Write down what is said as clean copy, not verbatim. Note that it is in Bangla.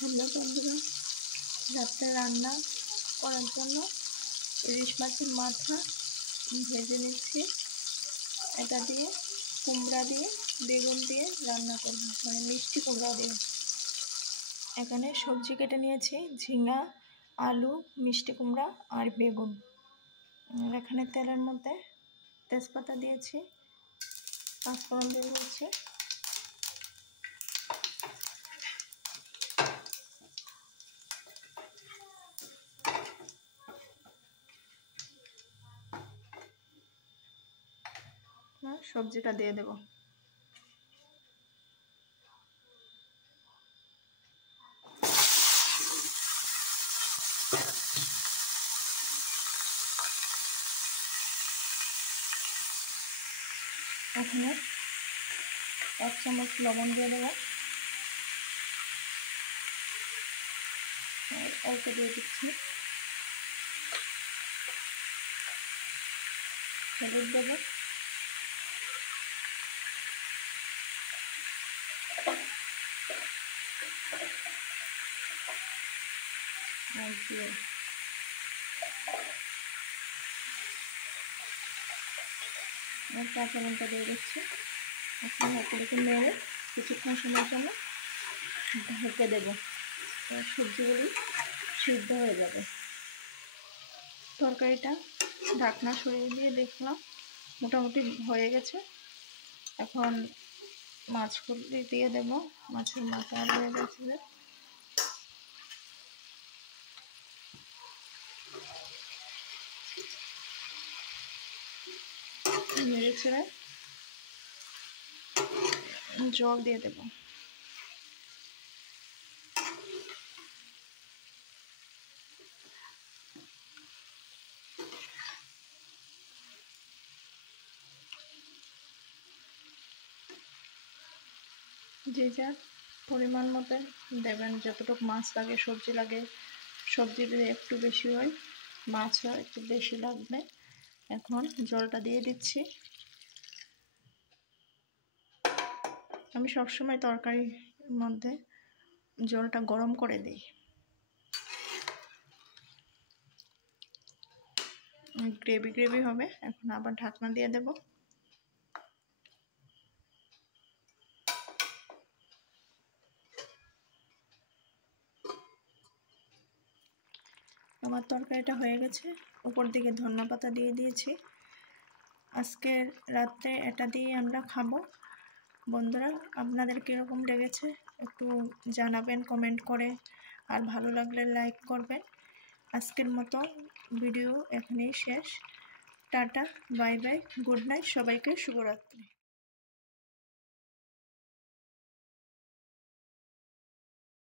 হ্যালো বন্ধুরা, রাত্রে রান্না করার জন্য ইলিশ মাছের মাথা ভেজে নিচ্ছি। এটা দিয়ে কুমড়া দিয়ে বেগুন দিয়ে রান্না করব, মানে মিষ্টি কুমড়া দিয়ে। এখানে সবজি কেটে নিয়েছি, ঝিঙা, আলু, মিষ্টি কুমড়া আর বেগুন। আর এখানে তেলের মধ্যে তেজপাতা দিয়েছি, পাঁচফোড়ন দিয়ে দিয়েছি। সবজিটা দিয়ে দেব। এখানে 1 চামচ লবণ দিয়ে দেব, অল্প দিয়ে দিচ্ছি। হলুদ দেব, আর দিয়ে কাঁচা লঙ্কা দিয়ে দিচ্ছি। এখন হাতে নেড়ে কিছুক্ষণ সময়ের জন্য ঢেকে দেব, সবজিগুলি সিদ্ধ হয়ে যাবে। তরকারিটা ঢাকনা সরিয়ে দিয়ে দেখলাম মোটামুটি হয়ে গেছে। এখন মাছগুলি দিয়ে দেব, মাছের মাথা হয়ে গেছে। নেড়ে ছেড়ে জল দিয়ে দেব। যে যার পরিমাণ মতো দেবেন, যতটুকু মাছ লাগে সবজি লাগে। সবজি যদি একটু বেশি হয়, মাছও একটু বেশি লাগবে। এখন জলটা দিয়ে দিচ্ছি। আমি সবসময় তরকারির মধ্যে জলটা গরম করে দিই, গ্রেভি গ্রেভি হবে। এখন আবার ঢাকনা দিয়ে দেব। আমার তরকারিটা হয়ে গেছে, উপর দিকে ধনেপাতা দিয়ে দিয়েছি। আজকের রাত্রে এটা দিয়ে আমরা খাবো। বন্ধুরা, আপনাদের কীরকম লেগেছে একটু জানাবেন কমেন্ট করে, আর ভালো লাগলে লাইক করবেন। আজকের মতো ভিডিও এখানেই শেষ। Tata, bye bye, good night, সবাইকে শুভরাত্রি।